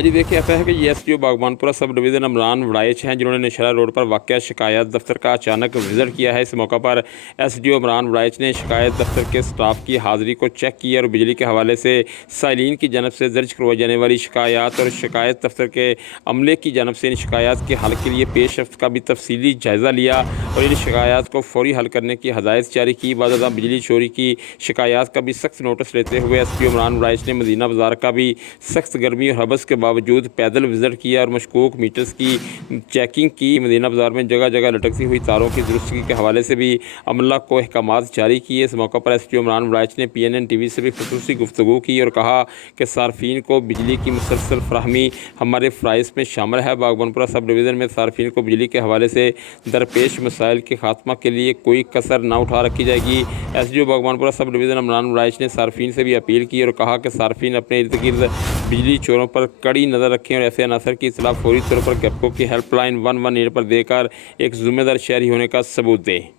جی دیکھیے ایسا ہے کہ یہ S D O Baghbanpura sub division Imran Warraich ہیں جنہوں نے نشرہ روڈ پر واقع شکایات دفتر کا اچانک وزٹ کیا ہے۔ اس موقع پر S D O Imran Warraich نے شکایت دفتر کے سٹاف کی حاضری کو چیک کیا اور بجلی کے حوالے سے سائلین کی جانب سے درج کروائی جانے والی شکایات اور شکایت دفتر کے عملے کی جانب سے ان شکایات کے حل کے لیے پیش رفت کا بھی تفصیلی جائزہ لیا اور ان شکایات کو فوری حل کرنے کی ہدایت جاری کی۔ بعد ازاں بجلی چوری کی شکایات کا بھی سخت نوٹس لیتے ہوئے S D O Imran Warraich نے مدینہ بازار کا بھی سخت گرمی اور حبس کے باوجود پیدل وزٹ کیا اور مشکوک میٹرز کی چیکنگ کی۔ مدینہ بازار میں جگہ جگہ لٹکتی ہوئی تاروں کی درستگی کے حوالے سے بھی عملہ کو احکامات جاری کیے۔ اس موقع پر S D O Imran Warraich نے P N N T V سے بھی خصوصی گفتگو کی اور کہا کہ صارفین کو بجلی کی مسلسل فراہمی ہمارے فرائض میں شامل ہے۔ باغبانپورہ سب ڈویژن میں صارفین کو بجلی کے حوالے سے درپیش مسائل کے خاتمہ کے لیے کوئی کسر نہ اٹھا رکھی جائے گی۔ S D O Baghbanpura sub division Imran Warraich نے صارفین سے بھی اپیل کی اور کہا کہ صارفین اپنے ارد گرد بجلی چوروں پر کڑی نظر رکھیں اور ایسے عناصر کی اطلاع فوری طور پر گیپکو کی ہیلپ لائن 118 پر دے کر ایک ذمہ دار شہری ہونے کا ثبوت دیں۔